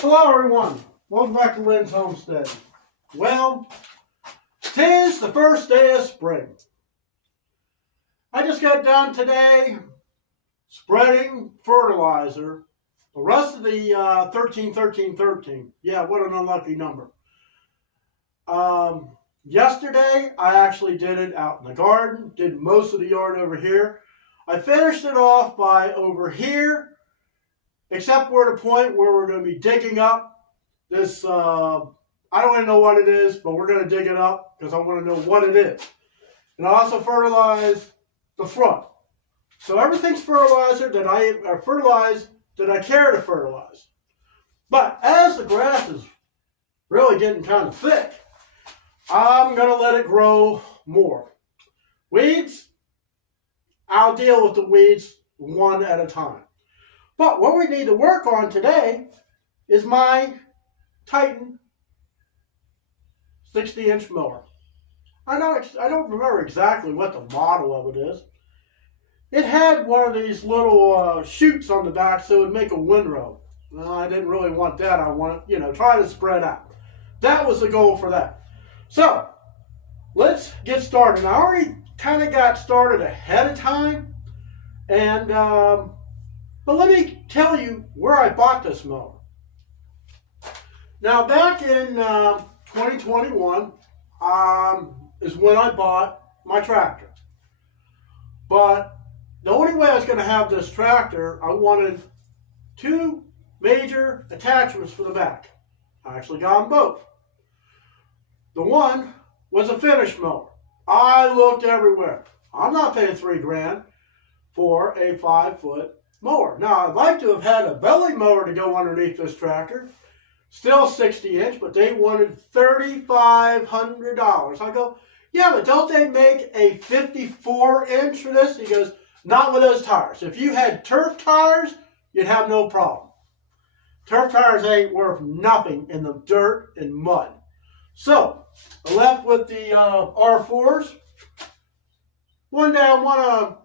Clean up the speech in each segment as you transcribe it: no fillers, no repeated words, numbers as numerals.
Hello everyone, welcome back to Lynn's Homestead. Well, 'tis the first day of spring. I just got done today spreading fertilizer. The rest of the 13, 13, 13. Yeah, what an unlucky number. Yesterday, I actually did it out in the garden, did most of the yard over here. I finished it off by over here, except we're at a point where we're going to be digging up this, I don't even know what it is, but we're going to dig it up because I want to know what it is. And I also fertilize the front. So everything's fertilizer that I care to fertilize. But as the grass is really getting kind of thick, I'm going to let it grow more. Weeds, I'll deal with the weeds one at a time. But what we need to work on today is my Titan 60-inch mower. I don't remember exactly what the model of it is. It had one of these little chutes on the back so it would make a windrow. Well, I didn't really want that. I wanted, try to spread out. That was the goal for that. So, let's get started. I already kind of got started ahead of time. And, but let me tell you where I bought this mower. Now, back in 2021 is when I bought my tractor. But the only way I was going to have this tractor, I wanted two major attachments for the back. I actually got them both. The one was a finish mower. I looked everywhere. I'm not paying $3,000 for a 5-foot mower. Now, I'd like to have had a belly mower to go underneath this tractor. Still 60-inch, but they wanted $3,500. I go, yeah, but don't they make a 54-inch for this? He goes, not with those tires. If you had turf tires, you'd have no problem. Turf tires ain't worth nothing in the dirt and mud. So, I left with the R4s. One day I want to,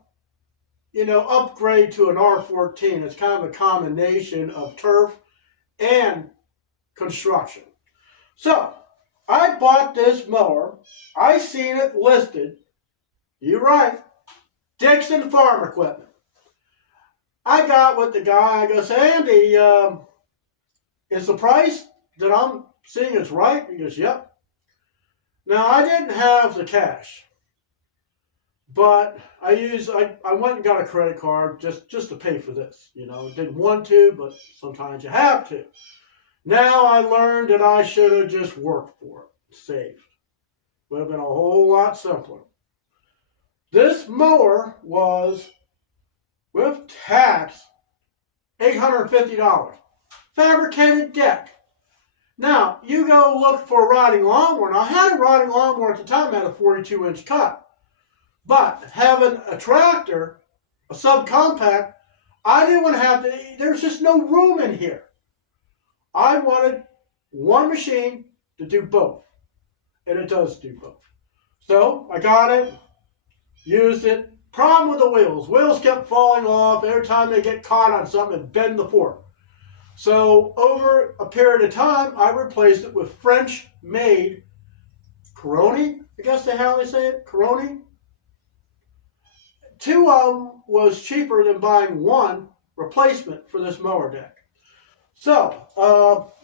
upgrade to an R14. It's kind of a combination of turf and construction. So, I bought this mower. I seen it listed. You're right. Dixon Farm Equipment. I got with the guy. I go, say, Andy, is the price that I'm seeing is right? He goes, yep. Now, I didn't have the cash. But I went and got a credit card just to pay for this. Didn't want to, but sometimes you have to. Now I learned that I should have just worked for it, saved. Would have been a whole lot simpler. This mower was, with tax, $850. Fabricated deck. Now, you go look for a riding lawnmower. Now, I had a riding lawnmower at the time, had a 42-inch cut. But having a tractor, a subcompact, I didn't want to have to, there's just no room in here. I wanted one machine to do both. And it does do both. So, I got it, used it. Problem with the wheels. Wheels kept falling off. Every time they get caught on something, it bend the fork. So, over a period of time, I replaced it with French-made Coroni. I guess that's how they say it. Coroni. Two of them was cheaper than buying one replacement for this mower deck. So,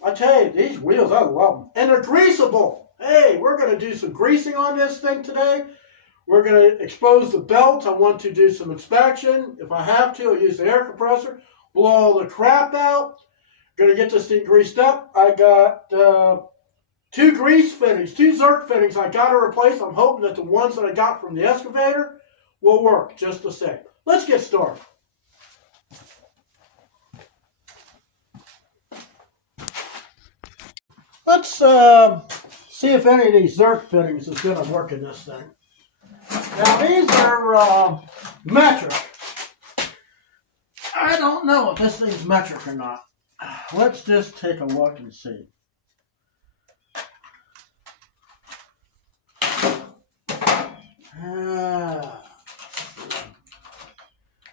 I tell you, these wheels, I love them. And they're greasable. Hey, we're going to do some greasing on this thing today. We're going to expose the belt. I want to do some inspection. If I have to, I'll use the air compressor, blow all the crap out. Going to get this thing greased up. I got two grease fittings, two Zerk fittings I got to replace. I'm hoping that the ones that I got from the excavator will work just the same. Let's get started. Let's see if any of these Zerk fittings is going to work in this thing. Now these are metric. I don't know if this thing's metric or not. Let's just take a look and see.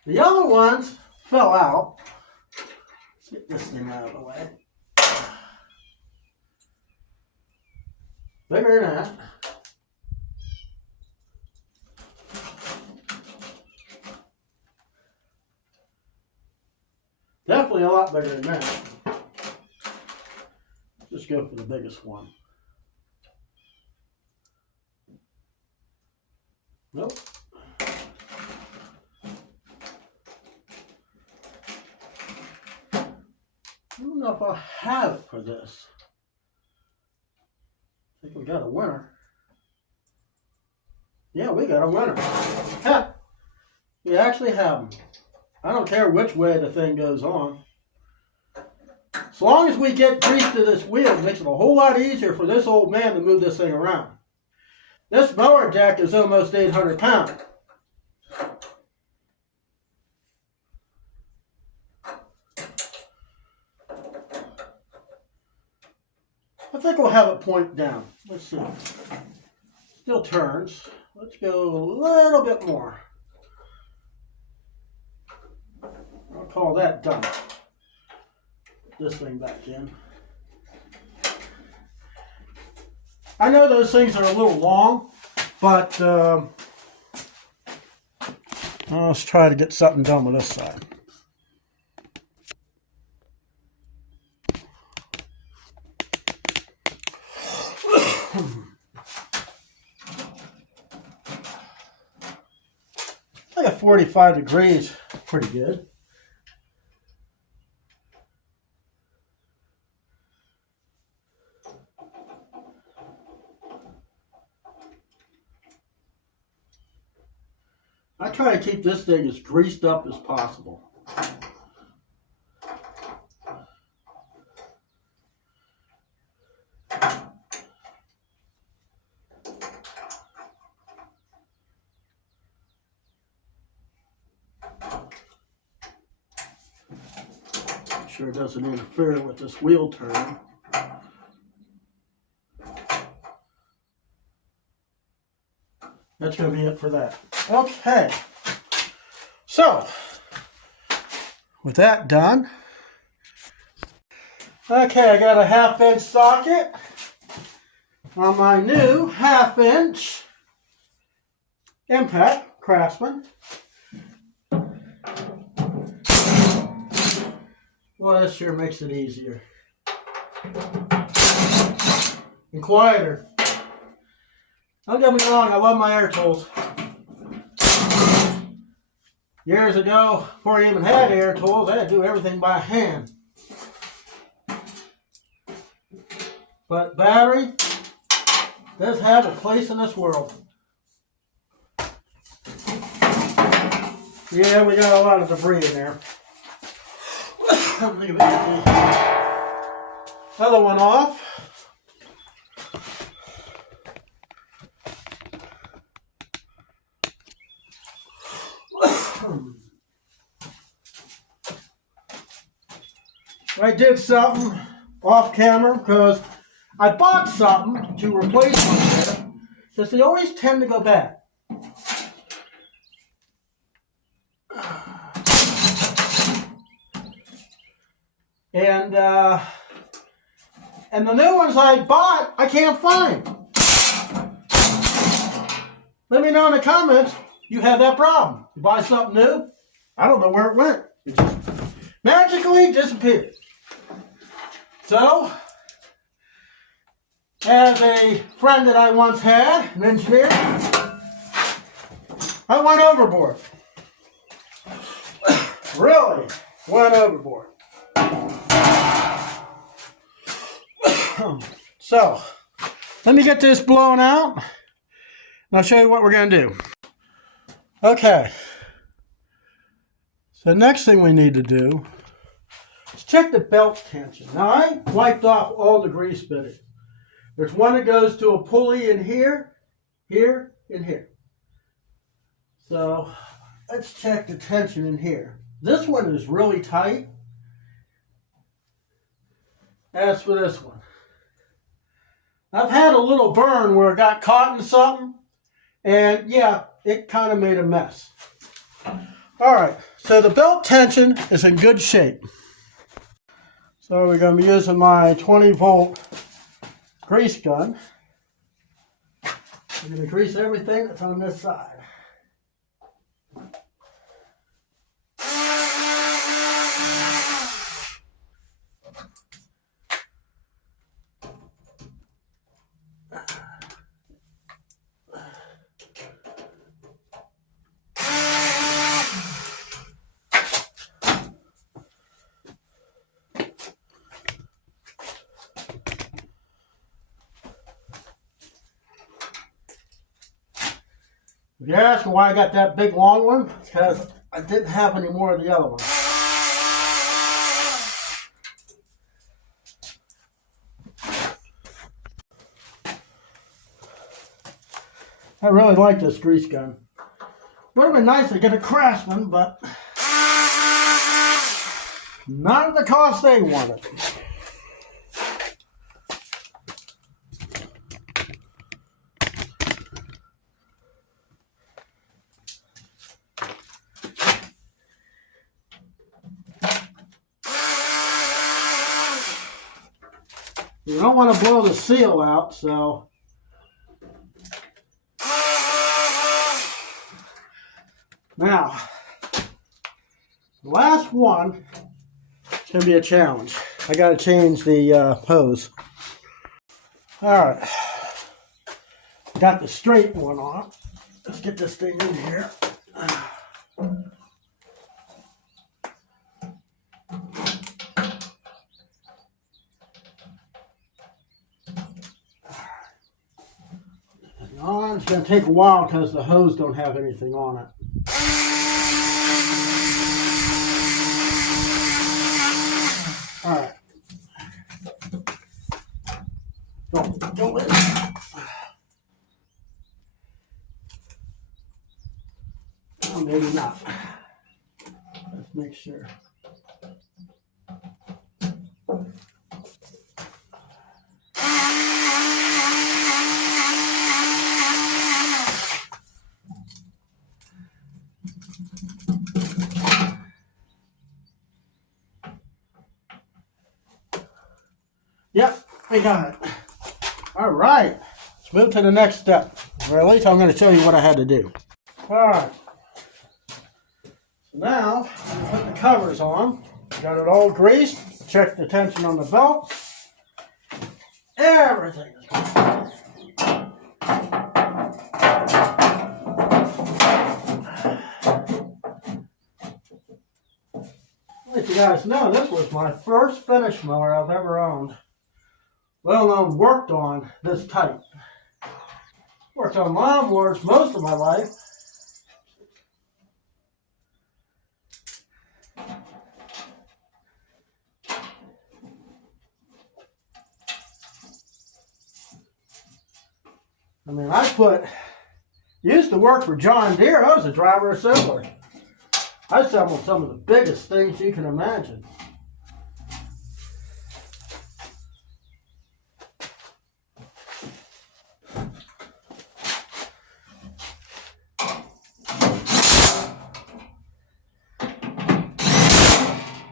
The other ones fell out. Let's get this thing out of the way. Bigger than that. Definitely a lot bigger than that. Just go for the biggest one. Nope. I don't know if I have it for this. I think we got a winner. Yeah, we got a winner. Ha! We actually have them. I don't care which way the thing goes on. As long as we get grease to this wheel, it makes it a whole lot easier for this old man to move this thing around. This mower deck is almost 800 pounds. I think we'll have it point down. Let's see. Still turns. Let's go a little bit more. I'll call that done. Put this thing back in. I know those things are a little long, but let's try to get something done with this side. I got 45 degrees, pretty good. I try to keep this thing as greased up as possible. Make sure it doesn't interfere with this wheel turn. That's going to be it for that. Okay. So, with that done, okay, I got a 1/2-inch socket on my new 1/2-inch impact Craftsman. Well, this sure makes it easier and quieter. Don't get me wrong, I love my air tools. Years ago, before I even had air tools, I had to do everything by hand. But battery does have a place in this world. Yeah, we got a lot of debris in there. Let me get the other one off. I did something off camera because I bought something to replace one there because they always tend to go bad. And the new ones I bought, I can't find. Let me know in the comments, you have that problem. You buy something new, I don't know where it went. It just magically disappeared. So, as a friend that I once had, an engineer, I went overboard. Really went overboard. So, let me get this blown out, and I'll show you what we're going to do. Okay. So, next thing we need to do is check the belt tension. Now, I wiped off all the grease bitting. There's one that goes to a pulley in here, here, and here. So, let's check the tension in here. This one is really tight. As for this one, I've had a little burn where it got caught in something, and yeah, it kind of made a mess. All right, so the belt tension is in good shape. So we're going to be using my 20-volt grease gun. I'm going to grease everything that's on this side. If you're asking why I got that big long one, it's because I didn't have any more of the other one. I really like this grease gun. Would have been nice to get a Craftsman, but not at the cost they wanted. You don't want to blow the seal out, so now the last one is going to be a challenge. I got to change the hose. All right, got the straight one on. Let's get this thing in here. It's going to take a while because the hose don't have anything on it. All right. Don't let it. Oh, maybe not. Let's make sure. Yep, we got it. All right, let's move to the next step. Or at least I'm going to show you what I had to do. All right. So now, I'm put the covers on. Got it all greased. Check the tension on the belt. Everything is good. Let you guys know, this was my first finish mower I've ever owned. Let alone worked on this type. Worked on lawnmowers most of my life. I mean, used to work for John Deere. I was a driver assembler. I assembled some of the biggest things you can imagine.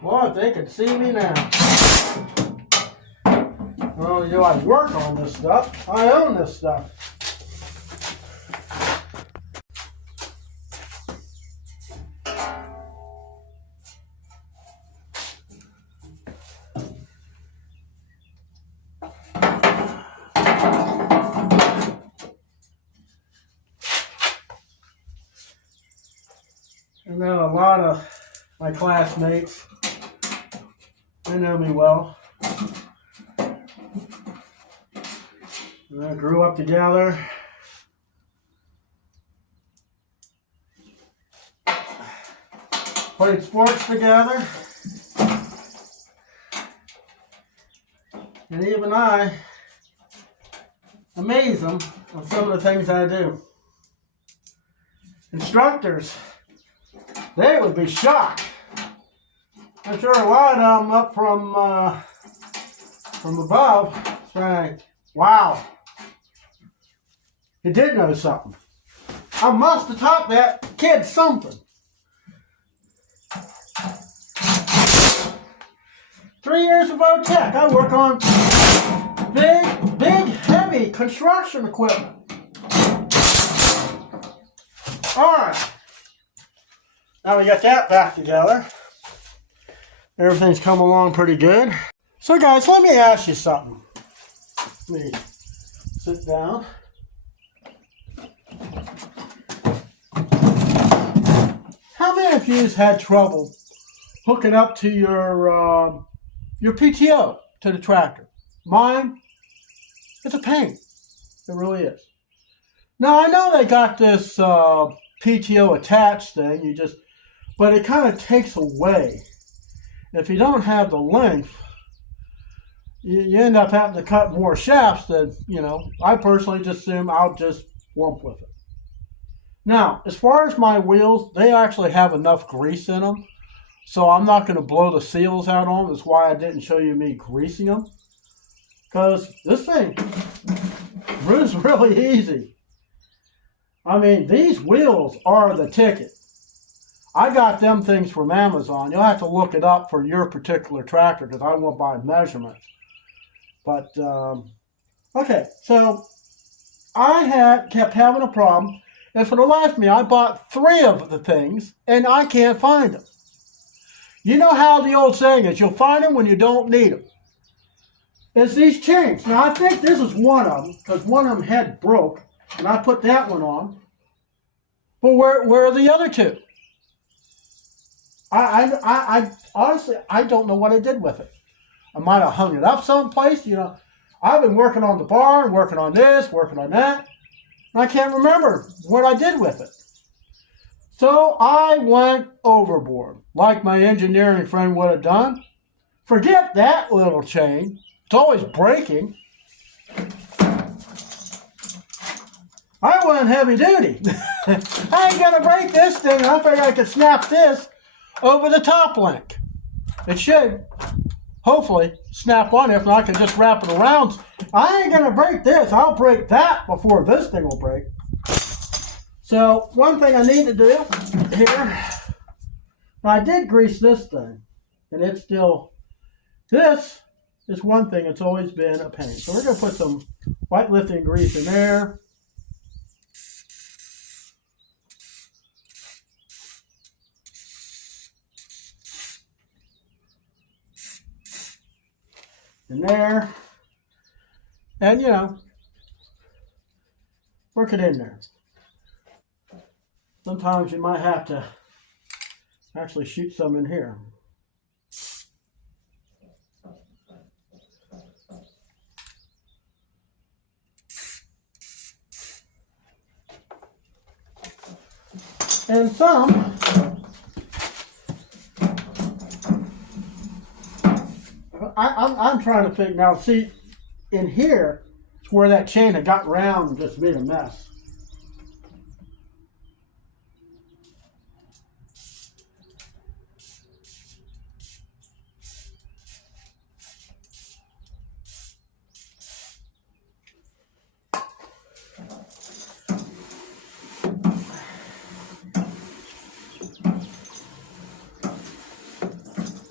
Well, if they could see me now. Not only do I work on this stuff, I own this stuff. And then a lot of my classmates, they know me well. And I grew up together. Played sports together. And even I amaze them on some of the things I do. Instructors, they would be shocked. I'm sure a lot of them up from above saying, wow, he did know something. I must have taught that kid something. 3 years of O-Tech. I work on big, heavy construction equipment. All right. Now we got that back together. Everything's come along pretty good. So guys, let me ask you something. Let me sit down. How many of you had trouble hooking up to your PTO to the tractor? Mine, it's a pain. It really is. Now I know they got this PTO attached thing. But it kind of takes away. If you don't have the length, you end up having to cut more shafts than, I personally just assume I'll just lump with it. Now, as far as my wheels, they actually have enough grease in them, so I'm not going to blow the seals out on them. That's why I didn't show you me greasing them, because this thing is really easy. I mean, these wheels are the ticket. I got them things from Amazon. You'll have to look it up for your particular tractor because I won't buy measurements. But, okay, so I kept having a problem. And for the life of me, I bought 3 of the things, and I can't find them. You know how the old saying is, you'll find them when you don't need them. It's these chains. Now, I think this is one of them, because one of them had broke, and I put that one on. But where are the other 2? I honestly, I don't know what I did with it. I might have hung it up someplace. I've been working on the barn, working on this, working on that. And I can't remember what I did with it. So I went overboard, like my engineering friend would have done. Forget that little chain. It's always breaking. I went heavy duty. I ain't going to break this thing. I figured I could snap this over the top link. It should, hopefully, snap on. If not, I can just wrap it around. I ain't going to break this. I'll break that before this thing will break. So, one thing I need to do here, I did grease this thing, and it's still, this is one thing that's always been a pain. So we're going to put some white lifting grease in there. In there, and work it in there. Sometimes you might have to actually shoot some in here. And some I'm trying to think now. See, in here, it's where that chain had got round and just made a mess.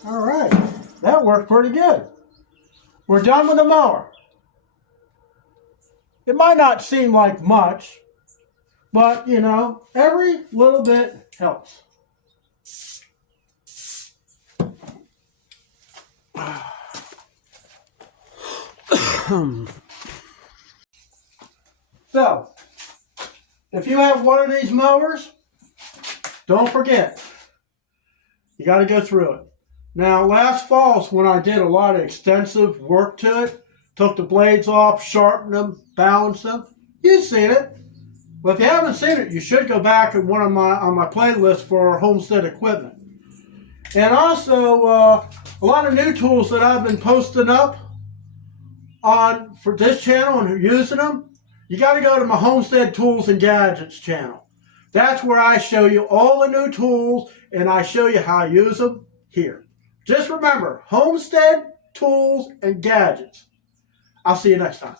All right, that worked pretty good. We're done with the mower. It might not seem like much, but every little bit helps. So, if you have one of these mowers, don't forget, you got to go through it. Now, last fall, when I did a lot of extensive work to it, took the blades off, sharpened them, balanced them, you've seen it. But if you haven't seen it, you should go back on my playlist for homestead equipment. And also, a lot of new tools that I've been posting up for this channel and using them, you got to go to my Homestead Tools and Gadgets channel. That's where I show you all the new tools and I show you how I use them here. Just remember, Homestead Tools and Gadgets. I'll see you next time.